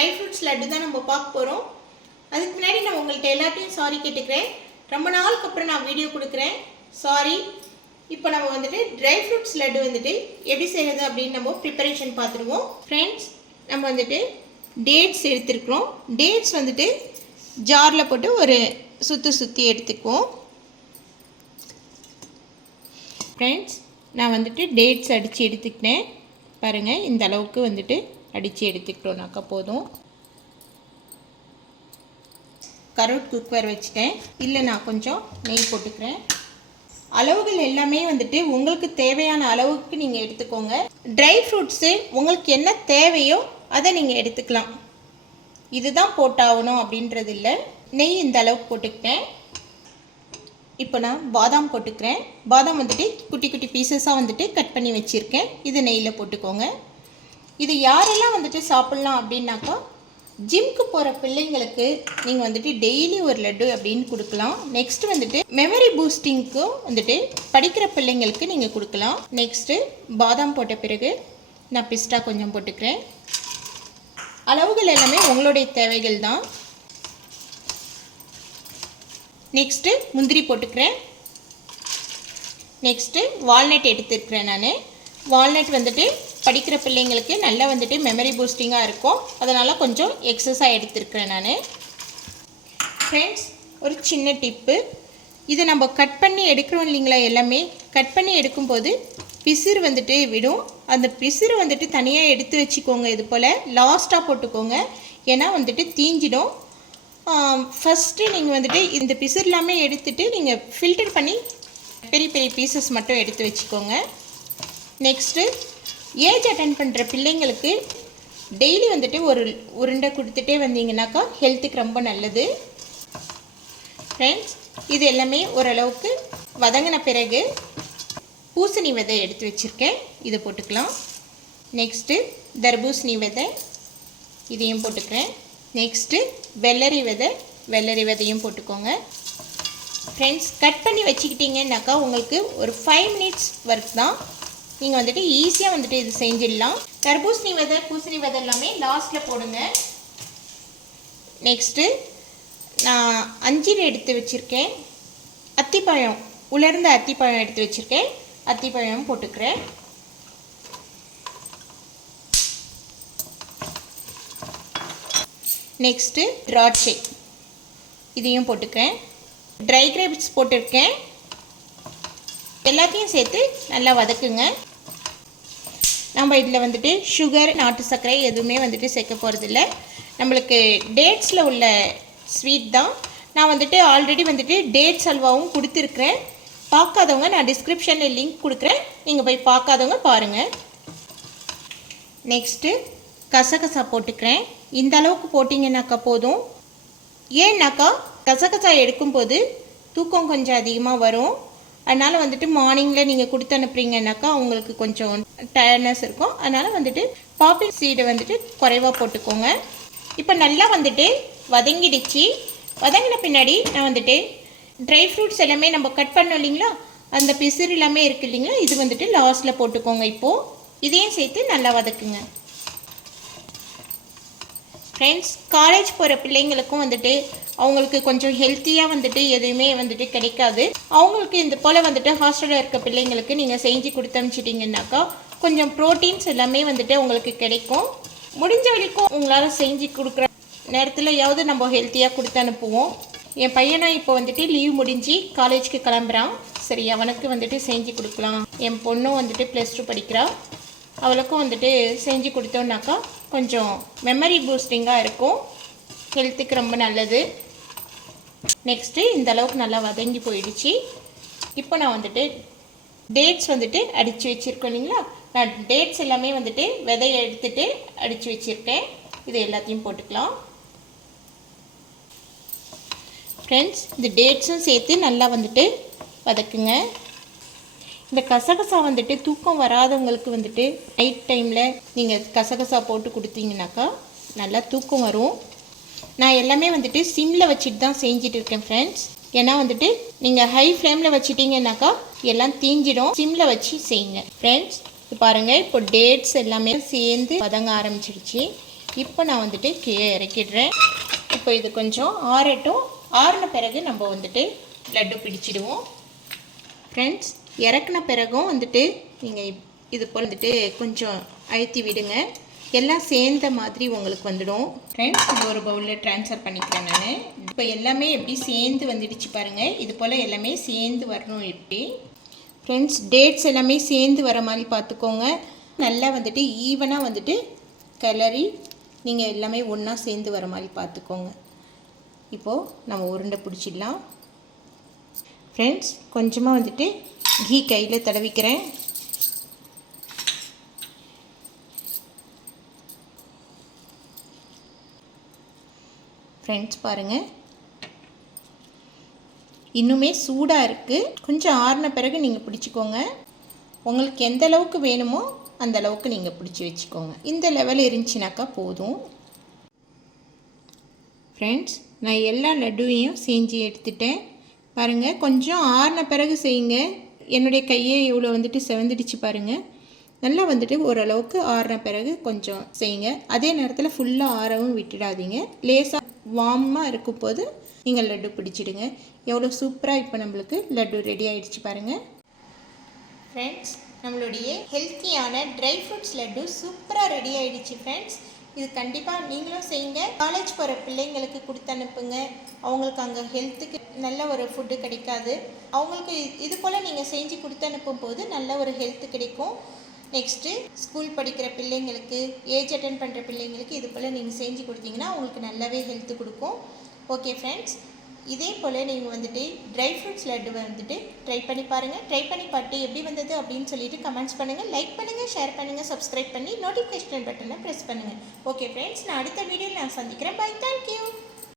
Dry fruits laddu தான் நம்ம பார்க்க போகிறோம். அதுக்கு முன்னாடி நான் உங்கள்கிட்ட எல்லாத்தையும் சாரி கேட்டுக்கிறேன். ரொம்ப நாளுக்கு அப்புறம் நான் வீடியோ கொடுக்குறேன், சாரி. இப்போ நம்ம வந்துட்டு ட்ரை ஃப்ரூட்ஸ் லட்டு வந்துட்டு எப்படி செய்கிறது அப்படின்னு நம்ம ப்ரிப்பரேஷன் பார்த்துருவோம். ஃப்ரெண்ட்ஸ், நம்ம வந்துட்டு டேட்ஸ் எடுத்துருக்குறோம். டேட்ஸ் வந்துட்டு ஜாரில் போட்டு ஒரு சுற்றி எடுத்துக்குவோம். ஃப்ரெண்ட்ஸ், நான் வந்துட்டு டேட்ஸ் அடித்து எடுத்துக்கிட்டேன். பாருங்கள், இந்த அளவுக்கு வந்துட்டு அடித்து எடுத்துக்கிட்டோம்னாக்கா போதும். கரோட் குக்கர் வச்சுட்டேன். இல்லை, நான் கொஞ்சம் நெய் போட்டுக்கிறேன். அளவுகள் எல்லாமே வந்துட்டு உங்களுக்கு தேவையான அளவுக்கு நீங்கள் எடுத்துக்கோங்க. ட்ரை ஃப்ரூட்ஸு உங்களுக்கு என்ன தேவையோ அதை நீங்கள் எடுத்துக்கலாம். இதுதான் போட்டாகணும் அப்படின்றது இல்லை. நெய் இந்த அளவுக்கு போட்டுக்கிட்டேன். இப்போ நான் பாதாம் போட்டுக்கிறேன். பாதாம் வந்துட்டு குட்டி குட்டி பீசஸாக வந்துட்டு கட் பண்ணி வச்சுருக்கேன். இது நெய்யில் போட்டுக்கோங்க. இது யாரெல்லாம் வந்துட்டு சாப்பிட்லாம் அப்படின்னாக்கா, ஜிம்க்கு போகிற பிள்ளைங்களுக்கு நீங்கள் வந்துட்டு டெய்லி ஒரு லட்டு அப்படின்னு கொடுக்கலாம். நெக்ஸ்ட் வந்துட்டு மெமரி பூஸ்டிங்க்கும் வந்துட்டு படிக்கிற பிள்ளைங்களுக்கு நீங்கள் கொடுக்கலாம். நெக்ஸ்ட்டு பாதாம் போட்ட பிறகு நான் பிஸ்டா கொஞ்சம் போட்டுக்கிறேன். அளவுகள் எல்லாமே உங்களுடைய தேவைகள் தான். நெக்ஸ்ட்டு முந்திரி போட்டுக்கிறேன். நெக்ஸ்ட்டு வால்நட் எடுத்துருக்கிறேன். நான் வால்நட் வந்துட்டு படிக்கிற பிள்ளைங்களுக்கு நல்லா வந்துட்டு மெமரி பூஸ்டிங்காக இருக்கும். அதனால் கொஞ்சம் எக்ஸஸாக எடுத்துருக்கிறேன் நான். ஃப்ரெண்ட்ஸ், ஒரு சின்ன டிப்பு, இதை நம்ம கட் பண்ணி எடுக்கிறோம் இல்லைங்களா, எல்லாமே கட் பண்ணி எடுக்கும்போது பிசிறு வந்துட்டு விடும். அந்த பிசிறு வந்துட்டு தனியாக எடுத்து வச்சுக்கோங்க. இது போல் லாஸ்ட்டாக போட்டுக்கோங்க, ஏன்னா வந்துட்டு தீஞ்சிடும். ஃபஸ்ட்டு நீங்கள் வந்துட்டு இந்த பிசிறு எல்லாமே எடுத்துகிட்டு நீங்கள் ஃபில்டர் பண்ணி பெரிய பெரிய பீசஸ் மட்டும் எடுத்து வச்சுக்கோங்க. நெக்ஸ்ட்டு ஏஜ் அட்டன் பண்ணுற பிள்ளைங்களுக்கு டெய்லி வந்துட்டு ஒரு உருண்டை கொடுத்துட்டே வந்தீங்கன்னாக்கா ஹெல்த்துக்கு ரொம்ப நல்லது. ஃப்ரெண்ட்ஸ், இது எல்லாமே ஓரளவுக்கு வதங்கின பிறகு பூசணி விதை எடுத்து வச்சுருக்கேன், இதை போட்டுக்கலாம். நெக்ஸ்ட்டு தர்பூசணி விதை, இதையும் போட்டுக்கிறேன். நெக்ஸ்ட்டு வெள்ளரி விதையும் போட்டுக்கோங்க. ஃப்ரெண்ட்ஸ், கட் பண்ணி வச்சுக்கிட்டிங்கன்னாக்கா உங்களுக்கு ஒரு 5 மினிட்ஸ் ஒர்க் தான். நீங்கள் வந்துட்டு ஈஸியாக வந்துட்டு இது செஞ்சிடலாம். தர்பூசணி விதை, பூசணி விதை எல்லாமே லாஸ்ட்டில் போடுங்க. நெக்ஸ்ட்டு நான் அஞ்சீர் எடுத்து வச்சுருக்கேன். அத்திப்பழம், உலர்ந்த அத்திப்பழம் எடுத்து வச்சுருக்கேன். அத்திப்பழம் போட்டுக்கிறேன். நெக்ஸ்ட்டு திராட்சை, இதையும் போட்டுக்கிறேன். ட்ரை கிரேப்ஸ் போட்டிருக்கேன். எல்லாத்தையும் சேர்த்து நல்லா வதக்குங்க. நம்ம இதில் வந்துட்டு சுகர், நாட்டு சர்க்கரை எதுவுமே வந்துட்டு சேர்க்க போகிறதில்ல. நம்மளுக்கு டேட்ஸில் உள்ள ஸ்வீட் தான். நான் வந்துட்டு ஆல்ரெடி வந்துட்டு டேட்ஸ் அல்வாவும் கொடுத்துருக்குறேன். பார்க்காதவங்க நான் டிஸ்கிரிப்ஷனில் லிங்க் கொடுக்குறேன், நீங்கள் போய் பார்க்காதவங்க பாருங்கள். நெக்ஸ்ட்டு கசகசா போட்டுக்கிறேன். இந்த அளவுக்கு போட்டிங்கன்னாக்கா போதும். ஏன்னாக்கா கசகசா எடுக்கும்போது தூக்கம் கொஞ்சம் அதிகமாக வரும். அதனால் வந்துட்டு மார்னிங்கில் நீங்கள் கொடுத்து அனுப்புறீங்கன்னாக்கா அவங்களுக்கு கொஞ்சம் டயர்ட்னஸ் இருக்கும். அதனால் வந்துட்டு பாப்பின் சீடை வந்துட்டு குறைவாக போட்டுக்கோங்க. இப்போ நல்லா வந்துட்டு வதங்கிடுச்சு. வதங்கின பின்னாடி நான் வந்துட்டு ட்ரை ஃப்ரூட்ஸ் எல்லாமே நம்ம கட் பண்ணோம் இல்லைங்களா, அந்த பிசிறு எல்லாமே இருக்குது இல்லைங்களா, இது வந்துட்டு லாஸ்ட்டில் போட்டுக்கோங்க. இப்போது இதையும் சேர்த்து நல்லா வதக்குங்க. ஃப்ரெண்ட்ஸ், காலேஜ் போகிற பிள்ளைங்களுக்கும் வந்துட்டு அவங்களுக்கு கொஞ்சம் ஹெல்த்தியாக வந்துட்டு எதுவுமே வந்துட்டு கிடைக்காது. அவங்களுக்கு இந்த போல் வந்துட்டு ஹாஸ்டலில் இருக்க பிள்ளைங்களுக்கு நீங்கள் செஞ்சு கொடுத்து அனுப்பிச்சிட்டிங்கன்னாக்கா கொஞ்சம் ப்ரோட்டீன்ஸ் எல்லாமே வந்துட்டு உங்களுக்கு கிடைக்கும். முடிஞ்ச வரைக்கும் உங்களால் செஞ்சு கொடுக்குற நேரத்தில்யாவது நம்ம ஹெல்த்தியாக கொடுத்து அனுப்புவோம். என் பையனை இப்போ வந்துட்டு லீவ் முடிஞ்சு காலேஜுக்கு கிளம்புறான். சரி, அவனுக்கு வந்துட்டு செஞ்சு கொடுக்கலாம். என் பொண்ணும் வந்துட்டு +2 படிக்கிறா. அவளுக்கும் வந்துட்டு செஞ்சு கொடுத்தோன்னாக்கா கொஞ்சம் மெமரி பூஸ்டிங்காக இருக்கும், ஹெல்த்துக்கு ரொம்ப நல்லது. நெக்ஸ்ட்டு இந்த அளவுக்கு நல்லா வதங்கி போயிடுச்சு. இப்போ நான் வந்துட்டு டேட்ஸ் வந்துட்டு அடித்து வச்சுருக்கேன் இல்லைங்களா, நான் டேட்ஸ் எல்லாமே வந்துட்டு விதையை எடுத்துகிட்டு அடித்து வச்சுருக்கேன். இது எல்லாத்தையும் போட்டுக்கலாம். ஃப்ரெண்ட்ஸ், இந்த டேட்ஸும் சேர்த்து நல்லா வந்துட்டு வதக்குங்க. இந்த கசகசா வந்துட்டு தூக்கம் வராதவங்களுக்கு வந்துட்டு நைட் டைமில் நீங்கள் கசகசா போட்டு கொடுத்தீங்கன்னாக்கா நல்லா தூக்கம் வரும். நான் எல்லாமே வந்துட்டு சிம்மில் வச்சுட்டு தான் செஞ்சுட்டு இருக்கேன் ஃப்ரெண்ட்ஸ். ஏன்னா வந்துட்டு நீங்கள் ஹை ஃப்ளேமில் வச்சுட்டிங்கன்னாக்கா எல்லாம் தீஞ்சிடும். சிம்மில் வச்சு செய்யுங்க ஃப்ரெண்ட்ஸ். பாருங்கள், இப்போ டேட்ஸ் எல்லாமே சேர்ந்து வதங்க ஆரம்பிச்சிடுச்சு. இப்போ நான் வந்துட்டு கீழே இறக்கிடுறேன். இப்போ இது கொஞ்சம் ஆறட்டும். ஆறின பிறகு நம்ம வந்துட்டு லட்டு பிடிச்சிடுவோம். ஃப்ரெண்ட்ஸ், இறக்குன பிறகும் வந்துட்டு நீங்கள் இது போல் வந்துட்டு கொஞ்சம் அழுத்தி விடுங்க. எல்லாம் சேர்ந்த மாதிரி உங்களுக்கு வந்துடும். ஃப்ரெண்ட்ஸ், இது ஒரு பவுலில் ட்ரான்ஸ்ஃபர் பண்ணிக்கிறேன் நான். இப்போ எல்லாமே எப்படி சேர்ந்து வந்துடுச்சு பாருங்கள். இது போல் எல்லாமே சேர்ந்து வரணும். எப்படி ஃப்ரெண்ட்ஸ், டேட்ஸ் எல்லாமே சேர்ந்து வர மாதிரி பார்த்துக்கோங்க. நல்லா வந்துட்டு ஈவனாக வந்துட்டு கிளறி நீங்கள் எல்லாமே ஒன்றா சேர்ந்து வர மாதிரி பார்த்துக்கோங்க. இப்போது நம்ம உருண்டை பிடிச்சிடலாம். ஃப்ரெண்ட்ஸ், கொஞ்சமாக வந்துட்டு கீ கையில் தடவிக்கிறேன். ஃப்ரெண்ட்ஸ் பாருங்கள், இன்னுமே சூடாக இருக்குது. கொஞ்சம் ஆறின பிறகு நீங்கள் பிடிச்சிக்கோங்க. உங்களுக்கு எந்த அளவுக்கு வேணுமோ அந்த அளவுக்கு நீங்கள் பிடிச்சி வச்சுக்கோங்க. இந்த லெவல் இருந்துச்சுனாக்கா போதும். ஃப்ரெண்ட்ஸ், நான் எல்லா லட்டுவையும் செஞ்சு எடுத்துட்டேன். பாருங்கள், கொஞ்சம் ஆறின பிறகு செய்யுங்க. என்னுடைய கையே இவ்வளோ வந்துட்டு செவந்துடுச்சு பாருங்கள். நல்லா வந்துட்டு ஓரளவுக்கு ஆறின பிறகு கொஞ்சம் செய்யுங்க. அதே நேரத்தில் ஃபுல்லாக ஆறவும் விட்டுடாதீங்க. லேசாக வார்மாக இருக்கும் போது நீங்கள் லட்டு பிடிச்சிடுங்க. எவ்வளோ சூப்பராக இப்போ நம்மளுக்கு லட்டு ரெடி ஆகிடுச்சு பாருங்கள். ஃப்ரெண்ட்ஸ், நம்மளுடைய ஹெல்த்தியான ட்ரை ஃப்ரூட்ஸ் லட்டு சூப்பராக ரெடி ஆகிடுச்சு. ஃப்ரெண்ட்ஸ், இது கண்டிப்பாக நீங்களும் செய்யுங்க. காலேஜ் போகிற பிள்ளைங்களுக்கு கொடுத்து அனுப்புங்க. அவங்களுக்கு அங்கே ஹெல்த்துக்கு நல்ல ஒரு ஃபுட்டு கிடைக்காது. அவங்களுக்கு இது போல் நீங்கள் செஞ்சு கொடுத்து அனுப்பும் போது நல்ல ஒரு ஹெல்த்து கிடைக்கும். நெக்ஸ்ட்டு ஸ்கூல் படிக்கிற பிள்ளைங்களுக்கு, ஏஜ் அட்டென்ட் பண்ணுற பிள்ளைங்களுக்கு இது போல் நீங்கள் செஞ்சு கொடுத்தீங்கன்னா அவங்களுக்கு நல்லாவே ஹெல்த்து கொடுக்கும். ஓகே ஃப்ரெண்ட்ஸ், இதே போல் நீங்கள் வந்துட்டு ட்ரை ஃப்ரூட்ஸ் லட்டு வந்துட்டு ட்ரை பண்ணி பாருங்கள். ட்ரை பண்ணி பார்த்து எப்படி வந்தது அப்படின்னு சொல்லிட்டு கமெண்ட்ஸ் பண்ணுங்கள். லைக் பண்ணுங்கள், ஷேர் பண்ணுங்கள், சப்ஸ்கிரைப் பண்ணி நோட்டிஃபிகேஷன் பட்டனை ப்ரெஸ் பண்ணுங்கள். ஓகே ஃப்ரெண்ட்ஸ், நான் அடுத்த வீடியோவில் நான் சந்திக்கிறேன். Bye, thank you.